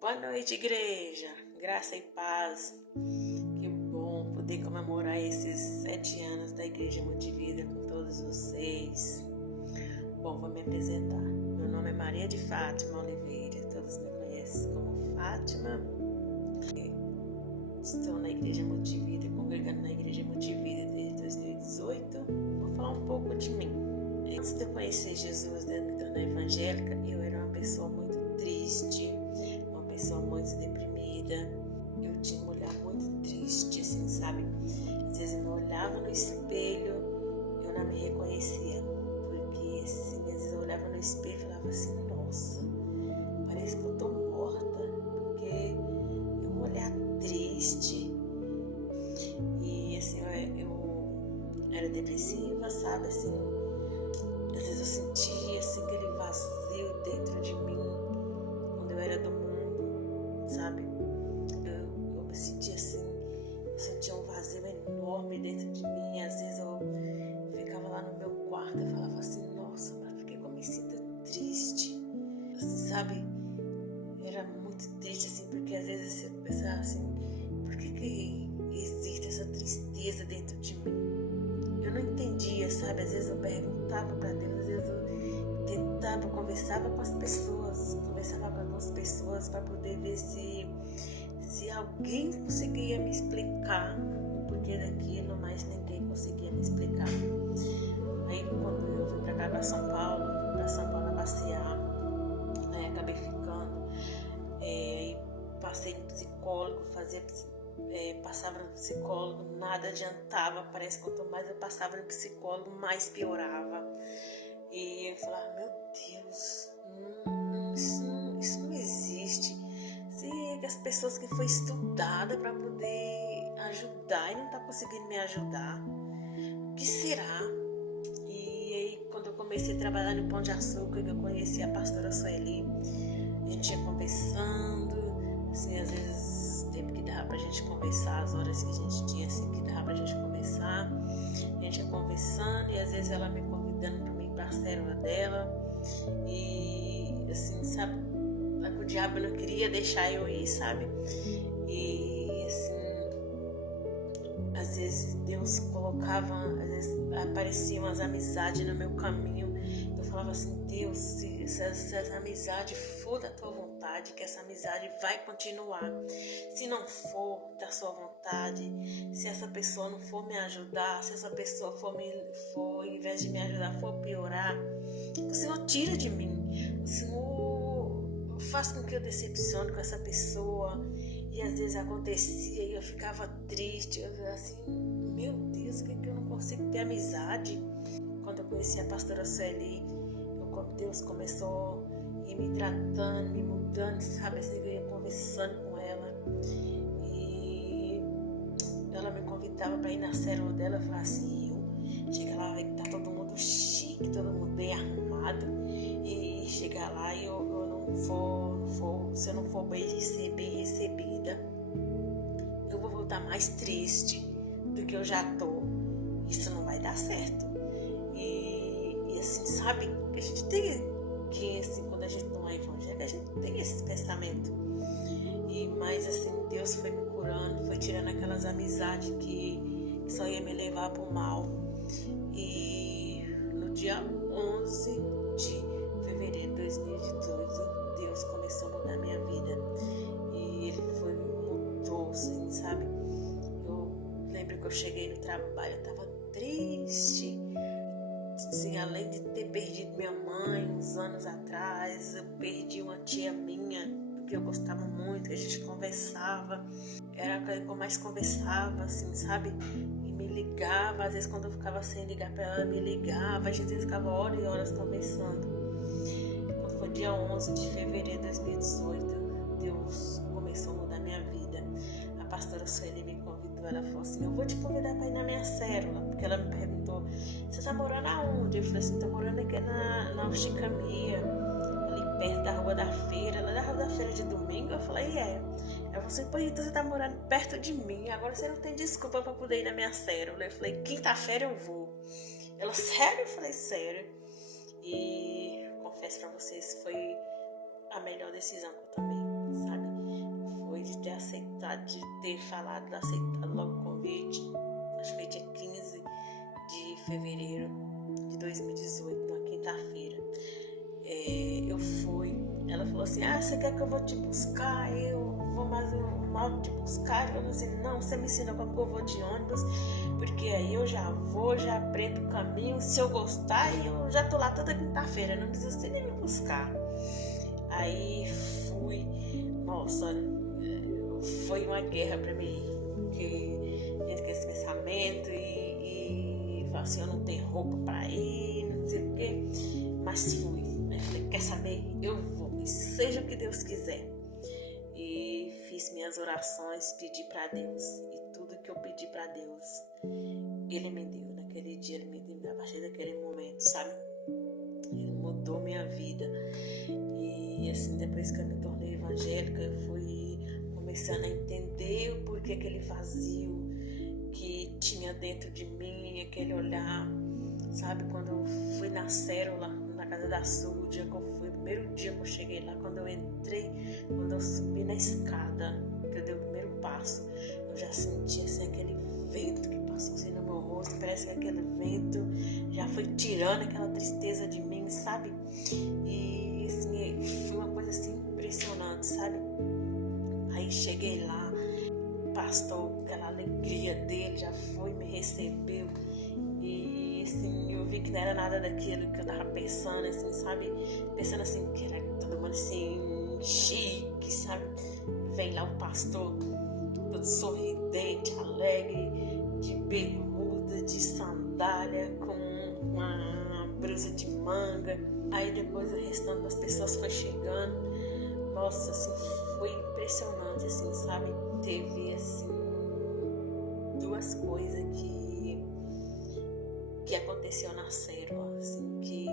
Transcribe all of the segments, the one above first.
Boa noite, igreja. Graça e paz. Que bom poder comemorar esses 7 anos da Igreja Multivida com todos vocês. Bom, vou me apresentar. Meu nome é Maria de Fátima Oliveira. Todos me conhecem como Fátima. Estou na Igreja Multivida, congregando na Igreja Multivida desde 2018. Vou falar um pouco de mim. Antes de eu conhecer Jesus, de me tornar evangélica, eu era uma pessoa muito triste, uma pessoa muito deprimida. Eu tinha um olhar muito triste, assim, sabe? Às vezes eu me olhava no espelho, eu não me reconhecia, porque assim, às vezes eu olhava no espelho e falava assim, nossa, parece que eu tô morta, porque eu um olhar triste. E assim, eu era depressiva, sabe? Assim, às vezes eu sentia assim, aquele vazio dentro de mim, quando eu era do mundo, sabe? Eu me sentia assim, eu sentia um vazio enorme dentro de mim. Às vezes eu ficava lá no meu quarto e falava assim, nossa, mas por que eu me sinto triste? Assim, sabe? Era muito triste, assim, porque às vezes você pensava assim, por que existe essa tristeza dentro de mim? Eu não entendia, sabe? Às vezes eu perguntava para Deus, às vezes eu tentava, conversava com as pessoas para poder ver se alguém conseguia me explicar o porquê daquilo, mas ninguém conseguia me explicar. Aí quando eu vim para cá, para São Paulo, eu vim para São Paulo passear, aí acabei ficando, passei no psicólogo, passava no psicólogo, nada adiantava, parece que quanto mais eu passava no psicólogo, mais piorava. E eu falava, meu Deus, isso não existe. Se as pessoas que foi estudada para poder ajudar e não tá conseguindo me ajudar, o que será? E aí quando eu comecei a trabalhar no Pão de Açúcar, que eu conheci a pastora Sueli, a gente ia conversando, assim, às vezes o tempo que dava pra gente conversar, as horas que a gente tinha, assim, que dava pra gente conversar, a gente ia conversando e às vezes ela me convidando pra mim ir pra célula dela, e assim, sabe, o diabo não queria deixar eu ir, sabe, e assim, às vezes Deus colocava, às vezes apareciam as amizades no meu caminho. Eu falava assim, Deus, se essa amizade for da tua vontade, que essa amizade vai continuar. Se não for da sua vontade, se essa pessoa não for me ajudar, se essa pessoa for em vez de me ajudar, for piorar, o Senhor tira de mim. O Senhor faz com que eu decepcione com essa pessoa. E às vezes acontecia e eu ficava triste, eu falava assim, meu Deus, por que eu não consigo ter amizade? Quando eu conheci a pastora Sueli, Deus começou a ir me tratando, me mudando, sabe? Assim, eu ia conversando com ela e ela me convidava para ir na célula dela. Eu falava assim, chega lá, vê que tá todo mundo chique, todo mundo bem arrumado, e chegar lá e eu não for, se eu não for bem recebida, eu vou voltar mais triste do que eu já tô. Isso não vai dar certo. E assim, sabe, que a gente tem que, assim, quando a gente não é evangélica, a gente tem esse pensamento. Mas assim, Deus foi me curando, foi tirando aquelas amizades que só ia me levar pro mal. E no dia 11 de fevereiro de 2018, Deus começou a mudar minha vida. E Ele mudou, assim, sabe? Eu lembro que eu cheguei no trabalho, eu tava triste. Assim, além de ter perdido minha mãe uns anos atrás, eu perdi uma tia minha, que eu gostava muito, que a gente conversava. Era aquela que eu mais conversava, assim, sabe? E me ligava, às vezes quando eu ficava sem ligar pra ela, me ligava, a gente ficava horas e horas conversando. Quando foi dia 11 de fevereiro de 2018, Deus começou a mudar minha vida. A pastora Sueli me convidou, ela falou assim, eu vou te convidar para ir na minha célula, porque ela me perguntou, você tá morando aonde? Eu falei assim, tô morando aqui na Austicamia, ali perto da Rua da Feira, lá da Rua da Feira de domingo. Eu falei, Ela falou assim, pô, então você tá morando perto de mim, agora você não tem desculpa para poder ir na minha célula. Eu falei, quinta-feira eu vou. Ela, sério? Eu falei, sério. E confesso para vocês, foi a melhor decisão que eu tomei, sabe? de ter falado, aceitado logo o convite. Acho que foi dia 15 de fevereiro de 2018, na quinta-feira. Eu fui. Ela falou assim: você quer que eu vou te buscar? Eu vou mais mal te buscar. Eu falei assim: não, você me ensina como que eu vou de ônibus, porque aí eu já vou, já aprendo o caminho. Se eu gostar, eu já tô lá toda quinta-feira, não precisa você nem me buscar. Aí fui. Nossa, foi uma guerra pra mim, porque dentro desse pensamento e falei assim: eu não tenho roupa pra ir, não sei o quê, mas fui, né? Falei: quer saber? Eu vou, seja o que Deus quiser. E fiz minhas orações, pedi pra Deus, e tudo que eu pedi pra Deus, Ele me deu. Naquele dia Ele me deu, a partir daquele momento, sabe? Ele mudou minha vida. E assim, depois que eu me tornei evangélica, eu fui começando a entender o porquê aquele vazio que tinha dentro de mim, aquele olhar, sabe? Quando eu fui na célula, na casa da Sul, o dia que eu fui, o primeiro dia que eu cheguei lá, quando eu entrei, quando eu subi na escada, que eu dei o primeiro passo, eu já senti assim, aquele vento que passou assim no meu rosto, parece que aquele vento já foi tirando aquela tristeza de mim, sabe? E assim, foi uma coisa assim impressionante, sabe? Aí cheguei lá, o pastor, aquela alegria dele já foi, me recebeu. E assim, eu vi que não era nada daquilo que eu tava pensando, assim, sabe? Pensando assim, que era todo mundo assim, chique, sabe? Vem lá o pastor, todo sorridente, alegre, de bermuda, de sandália, com uma blusa de manga. Aí depois o restante das pessoas foi chegando. Nossa, assim, foi impressionante, assim, sabe? Teve, assim, duas coisas que aconteceu na célula, assim, que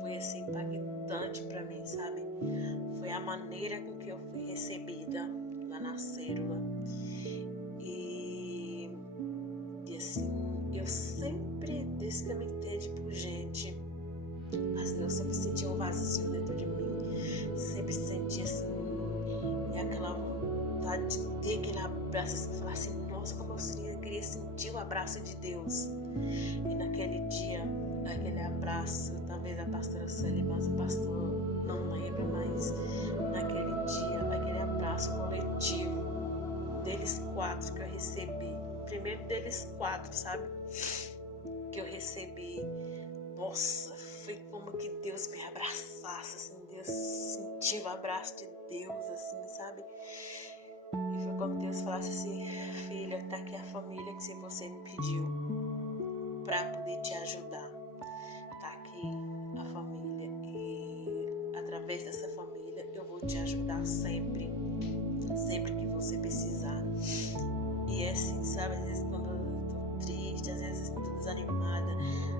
foi, assim, impactante pra mim, sabe? Foi a maneira com que eu fui recebida lá na célula. E assim, eu sempre, desde que eu me entendo por gente, mas eu sempre senti um vazio dentro de mim, sempre senti assim, aquela vontade de ter aquele abraço, assim, falar assim: nossa, como eu queria sentir o abraço de Deus. E naquele dia, aquele abraço, talvez a pastora Sueli, mas o pastor não lembra, mas naquele dia, aquele abraço coletivo deles 4 que eu recebi, primeiro deles 4, sabe, que eu recebi, nossa, foi como que Deus me abraçasse, assim, Deus sentiu o abraço de Deus, assim, sabe? E foi como Deus falasse assim: filha, tá aqui a família que você me pediu pra poder te ajudar, tá aqui a família, e através dessa família eu vou te ajudar sempre que você precisar. E é assim, sabe, às vezes quando eu tô triste, às vezes eu tô desanimada,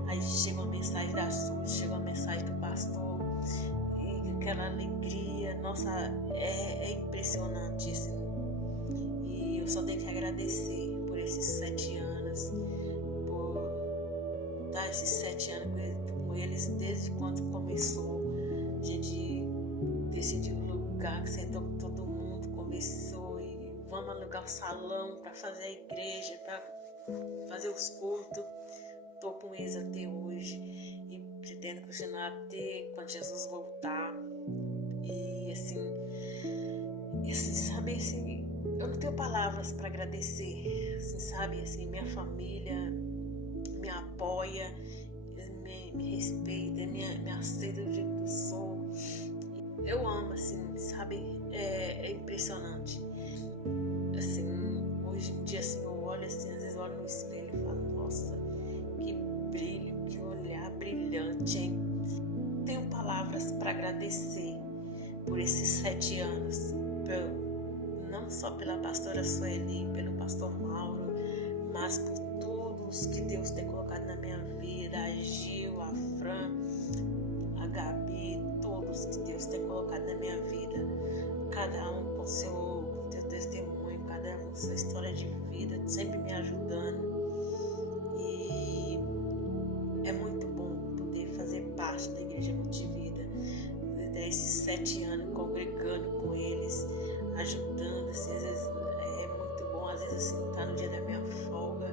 aí chega uma mensagem da Sul, chega uma mensagem do pastor, e aquela alegria, nossa, é impressionante, assim. E eu só tenho que agradecer por esses 7 anos, por dar esses 7 anos com eles, desde quando começou. A gente decidiu um lugar que sentou com todo mundo, conversou, e vamos alugar o salão para fazer a igreja, para fazer os cultos. Estou com eles até hoje e pretendo continuar a ter quando Jesus voltar. E assim, sabe, assim, eu não tenho palavras para agradecer, assim, sabe, assim, minha família me apoia, me respeita, me aceita do jeito que eu sou. Eu amo, assim, sabe, é impressionante. Assim, hoje em dia, assim, eu olho assim, às vezes eu olho no espelho e falo: nossa, que brilho, que olhar brilhante, hein? Tenho palavras para agradecer por esses 7 anos, não só pela pastora Sueli, pelo pastor Mauro, mas por todos que Deus tem colocado na minha vida, a Gil, a Fran, a Gabi, todos que Deus tem colocado na minha vida, cada um com seu testemunho, cada um com sua história de vida, sempre me ajudando. E é muito bom poder fazer parte da Igreja Multivida, poder ter esses 7 anos congregando com eles, ajudando, assim, às vezes assim, tá no dia da minha folga,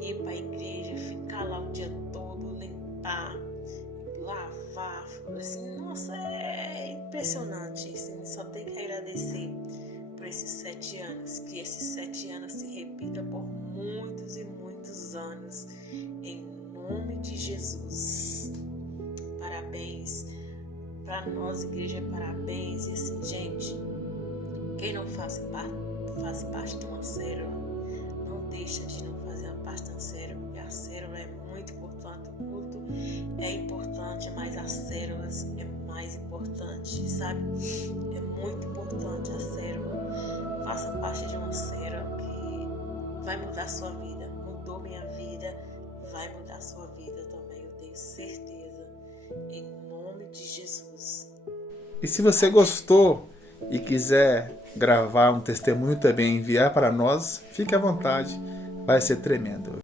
ir pra igreja, ficar lá o dia todo, limpar, lavar, assim, nossa, é impressionante, assim, só tem que agradecer por esses 7 anos, que esses 7 anos se repita por muitos e muitos anos, em nome de Jesus. Parabéns para nós, igreja, parabéns. E assim, gente, quem não faz parte de uma célula, não deixa de não fazer uma parte da célula, porque a célula é muito importante, o culto é importante, mas as células é mais importante, sabe? É muito importante a célula. Faça parte de uma célula que vai mudar a sua vida. Mudou minha vida, vai mudar a sua vida também, eu tenho certeza, em nome de Jesus. E se você gostou e quiser gravar um testemunho também e enviar para nós, fique à vontade, vai ser tremendo.